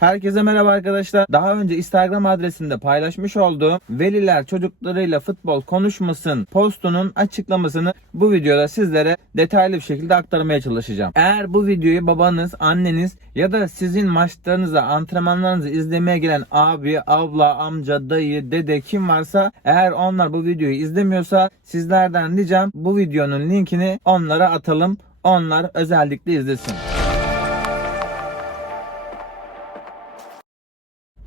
Herkese merhaba arkadaşlar. Daha önce Instagram adresinde paylaşmış olduğum veliler çocuklarıyla futbol konuşmasın postunun açıklamasını bu videoda sizlere detaylı bir şekilde aktarmaya çalışacağım. Eğer bu videoyu babanız, anneniz ya da sizin maçlarınızı, antrenmanlarınızı izlemeye gelen abi, abla, amca, dayı, dede kim varsa eğer onlar bu videoyu izlemiyorsa sizlerden ricam bu videonun linkini onlara atalım. Onlar özellikle izlesin.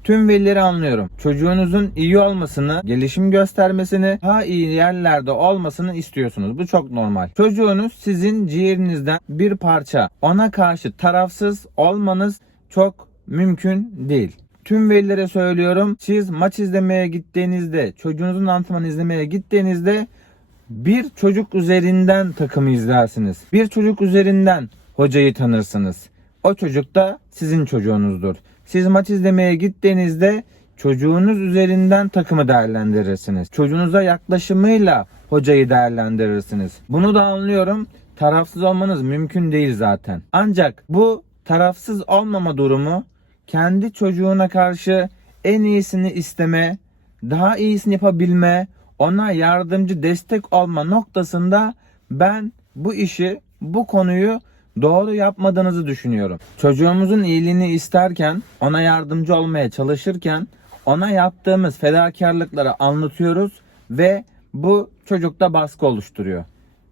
Tüm velileri anlıyorum. Çocuğunuzun iyi olmasını, gelişim göstermesini, daha iyi yerlerde olmasını istiyorsunuz. Bu çok normal. Çocuğunuz sizin ciğerinizden bir parça. Ona karşı tarafsız olmanız çok mümkün değil. Tüm velilere söylüyorum. Siz maç izlemeye gittiğinizde, çocuğunuzun antrenmanı izlemeye gittiğinizde bir çocuk üzerinden takımı izlersiniz. Bir çocuk üzerinden hocayı tanırsınız. O çocuk da sizin çocuğunuzdur. Siz maç izlemeye gittiğinizde çocuğunuz üzerinden takımı değerlendirirsiniz. Çocuğunuza yaklaşımıyla hocayı değerlendirirsiniz. Bunu da anlıyorum. Tarafsız olmanız mümkün değil zaten. Ancak bu tarafsız olmama durumu kendi çocuğuna karşı en iyisini isteme, daha iyisini yapabilme, ona yardımcı destek olma noktasında ben bu işi, bu konuyu doğru yapmadığınızı düşünüyorum. Çocuğumuzun iyiliğini isterken, ona yardımcı olmaya çalışırken ona yaptığımız fedakarlıkları anlatıyoruz ve bu çocukta baskı oluşturuyor.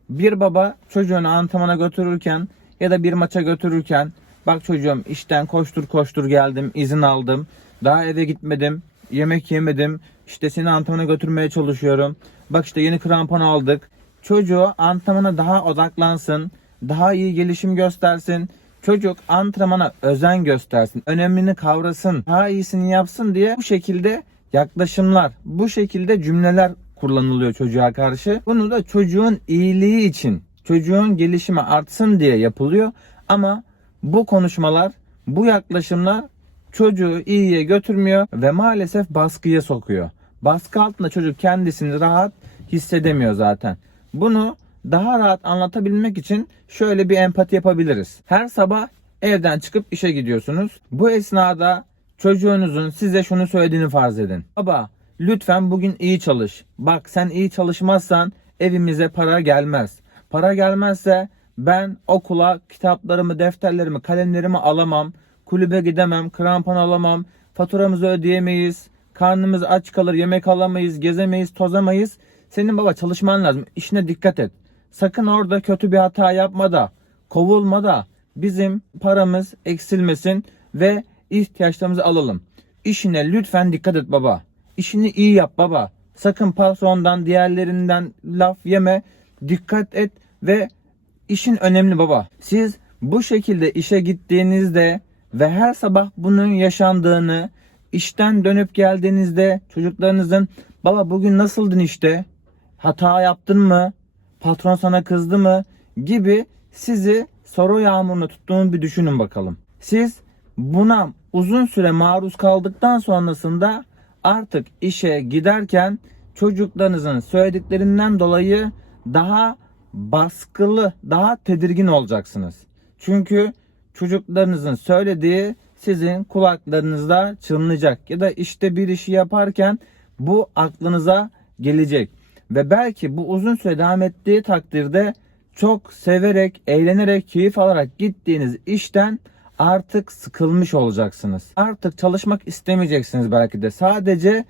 Bir baba çocuğunu antrenmana götürürken ya da bir maça götürürken bak çocuğum işten koştur koştur geldim izin aldım daha eve gitmedim yemek yemedim işte seni antrenmana götürmeye çalışıyorum bak işte yeni krampon aldık çocuğu antrenmana daha odaklansın daha iyi gelişim göstersin çocuk antrenmana özen göstersin önemini kavrasın daha iyisini yapsın diye bu şekilde yaklaşımlar bu şekilde cümleler kullanılıyor çocuğa karşı. Bunu da çocuğun iyiliği için, çocuğun gelişimi artsın diye yapılıyor. Ama bu konuşmalar, bu yaklaşımlar çocuğu iyiye götürmüyor ve maalesef baskıya sokuyor. Baskı altında çocuk kendisini rahat hissedemiyor zaten. Bunu daha rahat anlatabilmek için şöyle bir empati yapabiliriz. Her sabah evden çıkıp işe gidiyorsunuz. Bu esnada çocuğunuzun size şunu söylediğini farz edin. Baba lütfen bugün iyi çalış. Bak sen iyi çalışmazsan evimize para gelmez. Para gelmezse ben okula kitaplarımı, defterlerimi, kalemlerimi alamam. Kulübe gidemem, krampon alamam. Faturamızı ödeyemeyiz. Karnımız aç kalır, yemek alamayız, gezemeyiz, tozamayız. Senin baba çalışman lazım. İşine dikkat et. Sakın orada kötü bir hata yapma da, kovulma da bizim paramız eksilmesin ve ihtiyaçlarımızı alalım. İşine lütfen dikkat et baba. İşini iyi yap baba. Sakın patrondan, diğerlerinden laf yeme. Dikkat et ve işin önemli baba. Siz bu şekilde işe gittiğinizde ve her sabah bunun yaşandığını, işten dönüp geldiğinizde çocuklarınızın baba bugün nasıldın işte? Hata yaptın mı? Patron sana kızdı mı? Gibi sizi soru yağmuruna tuttuğunu bir düşünün bakalım. Siz buna uzun süre maruz kaldıktan sonrasında artık işe giderken çocuklarınızın söylediklerinden dolayı daha baskılı, daha tedirgin olacaksınız. Çünkü çocuklarınızın söylediği sizin kulaklarınızda çınlayacak ya da işte bir işi yaparken bu aklınıza gelecek ve belki bu uzun süre devam ettiği takdirde çok severek, eğlenerek, keyif alarak gittiğiniz işten artık sıkılmış olacaksınız. Artık çalışmak istemeyeceksiniz belki de. Sadece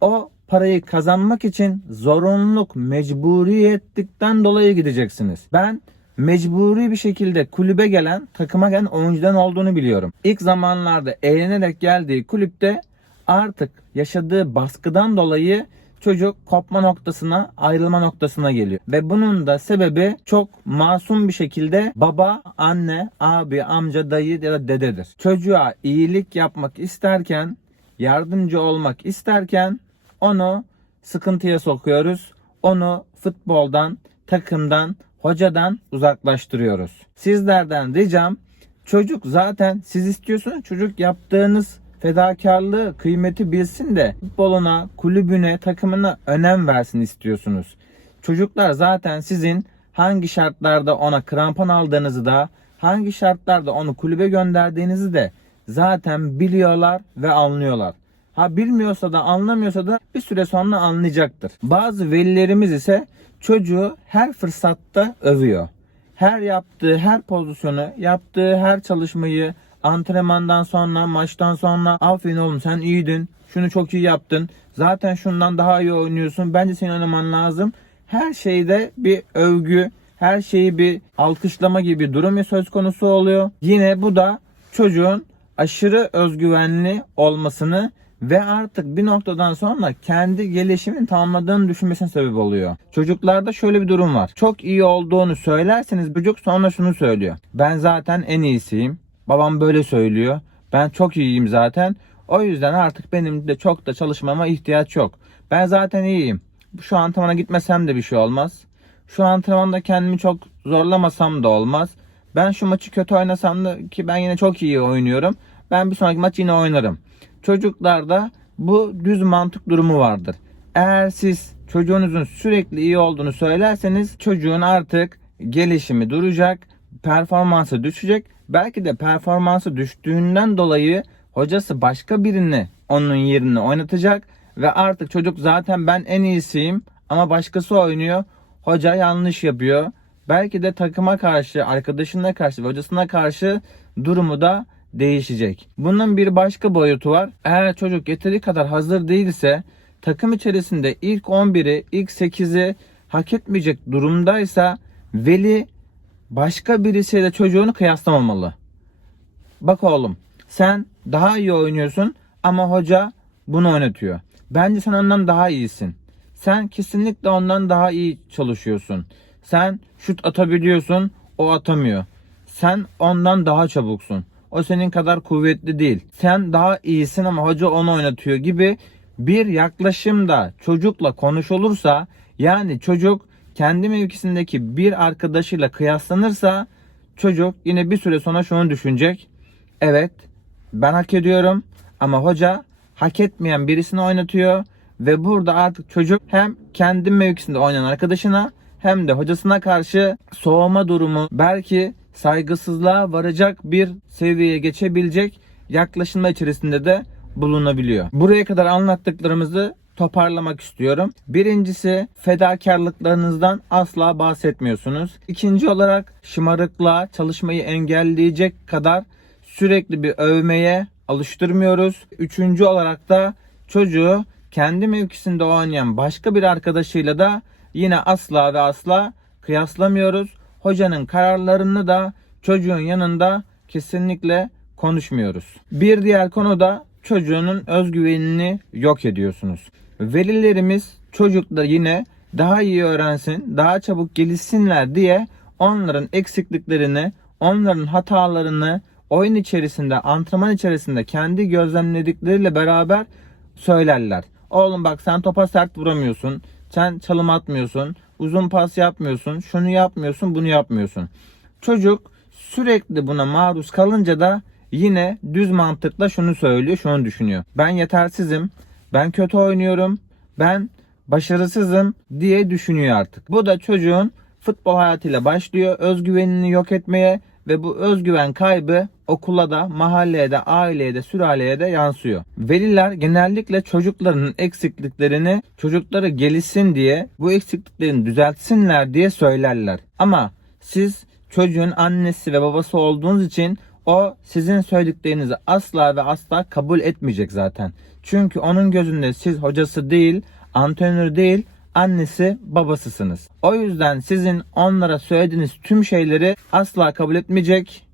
o parayı kazanmak için zorunluluk, mecburiyetlikten dolayı gideceksiniz. Ben mecburi bir şekilde kulübe gelen, takıma gelen oyuncudan olduğunu biliyorum. İlk zamanlarda eğlenerek geldiği kulüpte artık yaşadığı baskıdan dolayı çocuk kopma noktasına, ayrılma noktasına geliyor. Ve bunun da sebebi çok masum bir şekilde baba, anne, abi, amca, dayı ya da dededir. Çocuğa iyilik yapmak isterken, yardımcı olmak isterken onu sıkıntıya sokuyoruz. Onu futboldan, takımdan, hocadan uzaklaştırıyoruz. Sizlerden ricam çocuk zaten siz istiyorsunuz çocuk yaptığınız fedakarlığı, kıymeti bilsin de futboluna, kulübüne, takımına önem versin istiyorsunuz. Çocuklar zaten sizin hangi şartlarda ona krampon aldığınızı da, hangi şartlarda onu kulübe gönderdiğinizi de zaten biliyorlar ve anlıyorlar. Ha bilmiyorsa da anlamıyorsa da bir süre sonra anlayacaktır. Bazı velilerimiz ise çocuğu her fırsatta övüyor. Her yaptığı her pozisyonu, yaptığı her çalışmayı antrenmandan sonra, maçtan sonra aferin oğlum sen iyiydin, şunu çok iyi yaptın, zaten şundan daha iyi oynuyorsun, bence senin oynaman lazım. Her şeyde bir övgü, her şeyi bir alkışlama gibi bir durum söz konusu oluyor. Yine bu da çocuğun aşırı özgüvenli olmasını ve artık bir noktadan sonra kendi gelişimini tamamladığını düşünmesine sebep oluyor. Çocuklarda şöyle bir durum var. Çok iyi olduğunu söylerseniz çocuk sonra şunu söylüyor. Ben zaten en iyisiyim. Babam böyle söylüyor. Ben çok iyiyim zaten. O yüzden artık benim de çok da çalışmama ihtiyaç yok. Ben zaten iyiyim. Şu antrenmana gitmesem de bir şey olmaz. Şu antrenmanda kendimi çok zorlamasam da olmaz. Ben şu maçı kötü oynasam da ki ben yine çok iyi oynuyorum. Ben bir sonraki maç yine oynarım. Çocuklarda bu düz mantık durumu vardır. Eğer siz çocuğunuzun sürekli iyi olduğunu söylerseniz çocuğun artık gelişimi duracak, performansı düşecek. Belki de performansı düştüğünden dolayı hocası başka birini onun yerine oynatacak ve artık çocuk zaten ben en iyisiyim ama başkası oynuyor. Hoca yanlış yapıyor. Belki de takıma karşı, arkadaşına karşı ve hocasına karşı durumu da değişecek. Bunun bir başka boyutu var. Eğer çocuk yeteri kadar hazır değilse takım içerisinde ilk 11'i, ilk 8'i hak etmeyecek durumdaysa veli başka birisiyle çocuğunu kıyaslamamalı. Bak oğlum sen daha iyi oynuyorsun ama hoca bunu oynatıyor. Bence sen ondan daha iyisin. Sen kesinlikle ondan daha iyi çalışıyorsun. Sen şut atabiliyorsun, o atamıyor. Sen ondan daha çabuksun. O senin kadar kuvvetli değil. Sen daha iyisin ama hoca onu oynatıyor gibi bir yaklaşımda çocukla konuşulursa yani çocuk kendi mevkisindeki bir arkadaşıyla kıyaslanırsa çocuk yine bir süre sonra şunu düşünecek. Evet ben hak ediyorum ama hoca hak etmeyen birisini oynatıyor ve burada artık çocuk hem kendi mevkisinde oynayan arkadaşına hem de hocasına karşı soğuma durumu belki saygısızlığa varacak bir seviyeye geçebilecek yaklaşımlar içerisinde de bulunabiliyor. Buraya kadar anlattıklarımızı toparlamak istiyorum. Birincisi fedakarlıklarınızdan asla bahsetmiyorsunuz. İkinci olarak şımarıklığa çalışmayı engelleyecek kadar sürekli bir övmeye alıştırmıyoruz. Üçüncü olarak da çocuğu kendi mevkisinde oynayan başka bir arkadaşıyla da yine asla ve asla kıyaslamıyoruz. Hocanın kararlarını da çocuğun yanında kesinlikle konuşmuyoruz. Bir diğer konu da çocuğunun özgüvenini yok ediyorsunuz. Velilerimiz çocuklar yine daha iyi öğrensin, daha çabuk gelişsinler diye onların eksikliklerini, onların hatalarını oyun içerisinde, antrenman içerisinde kendi gözlemledikleriyle beraber söylerler. Oğlum bak sen topa sert vuramıyorsun. Sen çalım atmıyorsun. Uzun pas yapmıyorsun. Şunu yapmıyorsun, bunu yapmıyorsun. Çocuk sürekli buna maruz kalınca da yine düz mantıkla şunu söylüyor, şunu düşünüyor. Ben yetersizim. Ben kötü oynuyorum. Ben başarısızım diye düşünüyor artık. Bu da çocuğun futbol hayatıyla başlıyor. Özgüvenini yok etmeye ve bu özgüven kaybı okula da, mahalleye de, aileye de, sülaleye de yansıyor. Veliler genellikle çocuklarının eksikliklerini çocukları gelişsin diye, bu eksikliklerini düzeltsinler diye söylerler. Ama siz çocuğun annesi ve babası olduğunuz için o sizin söylediklerinizi asla ve asla kabul etmeyecek zaten. Çünkü onun gözünde siz hocası değil, antrenör değil, annesi babasısınız. O yüzden sizin onlara söylediğiniz tüm şeyleri asla kabul etmeyecek,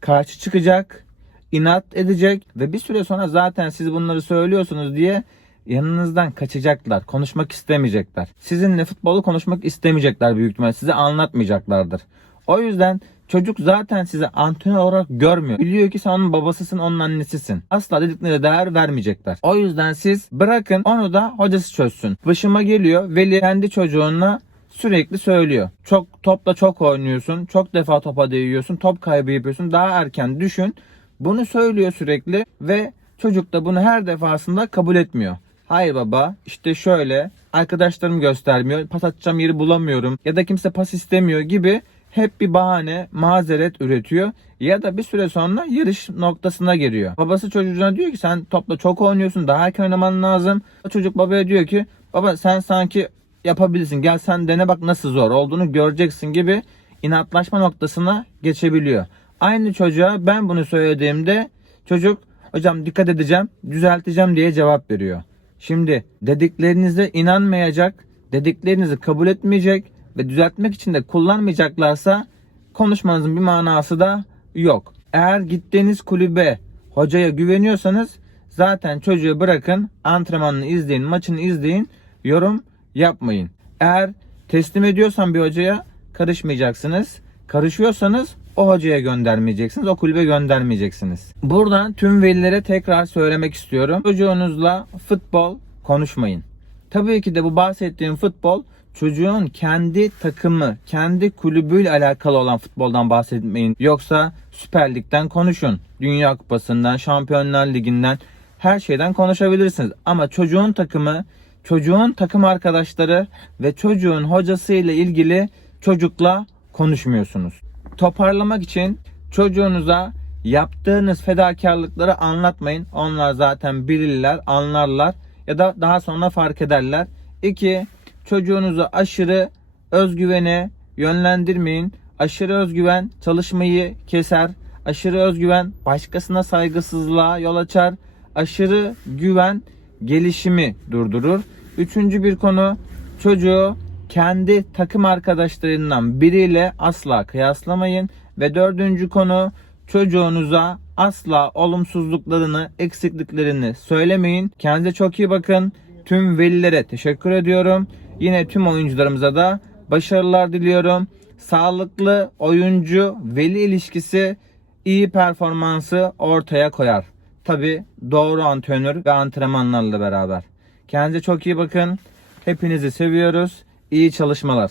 karşı çıkacak, inat edecek ve bir süre sonra zaten siz bunları söylüyorsunuz diye yanınızdan kaçacaklar, konuşmak istemeyecekler. Sizinle futbolu konuşmak istemeyecekler büyük ihtimalle, size anlatmayacaklardır. O yüzden çocuk zaten sizi antrenör olarak görmüyor. Biliyor ki sen onun babasısın, onun annesisin. Asla dediklerine değer vermeyecekler. O yüzden siz bırakın onu da hocası çözsün. Başıma geliyor veli kendi çocuğuna sürekli söylüyor. Çok topla çok oynuyorsun. Çok defa topa değiyorsun. Top kaybı yapıyorsun. Daha erken düşün. Bunu söylüyor sürekli ve çocuk da bunu her defasında kabul etmiyor. Hayır baba işte şöyle arkadaşlarım göstermiyor pas atacağım yeri bulamıyorum ya da kimse pas istemiyor gibi hep bir bahane, mazeret üretiyor ya da bir süre sonra yarış noktasına geliyor. Babası çocuğuna diyor ki sen topla çok oynuyorsun daha erken oynaman lazım. Çocuk babaya diyor ki baba sen sanki yapabilirsin gel sen dene bak nasıl zor olduğunu göreceksin gibi inatlaşma noktasına geçebiliyor. Aynı çocuğa ben bunu söylediğimde çocuk hocam dikkat edeceğim düzelteceğim diye cevap veriyor. Şimdi dediklerinize inanmayacak, dediklerinizi kabul etmeyecek ve düzeltmek için de kullanmayacaklarsa konuşmanızın bir manası da yok. Eğer gittiğiniz kulübe hocaya güveniyorsanız zaten çocuğu bırakın antrenmanını izleyin, maçını izleyin, yorum yapmayın. Eğer teslim ediyorsan bir hocaya karışmayacaksınız. Karışıyorsanız o hocaya göndermeyeceksiniz, o kulübe göndermeyeceksiniz. Buradan tüm velilere tekrar söylemek istiyorum. Çocuğunuzla futbol konuşmayın. Tabii ki de bu bahsettiğim futbol çocuğun kendi takımı, kendi kulübüyle alakalı olan futboldan bahsetmeyin. Yoksa Süper Lig'den konuşun. Dünya Kupası'ndan, Şampiyonlar Ligi'nden her şeyden konuşabilirsiniz. Ama çocuğun takımı, çocuğun takım arkadaşları ve çocuğun hocası ile ilgili çocukla konuşmuyorsunuz. Toparlamak için çocuğunuza yaptığınız fedakarlıkları anlatmayın. Onlar zaten bilirler, anlarlar ya da daha sonra fark ederler. 2. Çocuğunuzu aşırı özgüvene yönlendirmeyin. Aşırı özgüven çalışmayı keser. Aşırı özgüven başkasına saygısızlığa yol açar. Aşırı güven gelişimi durdurur. Üçüncü bir konu çocuğu kendi takım arkadaşlarından biriyle asla kıyaslamayın. Ve dördüncü konu çocuğunuza asla olumsuzluklarını, eksikliklerini söylemeyin. Kendinize çok iyi bakın. Tüm velilere teşekkür ediyorum. Yine tüm oyuncularımıza da başarılar diliyorum. Sağlıklı oyuncu veli ilişkisi iyi performansı ortaya koyar. Tabi doğru antrenör ve antrenmanlarla beraber. Kendinize çok iyi bakın. Hepinizi seviyoruz. İyi çalışmalar.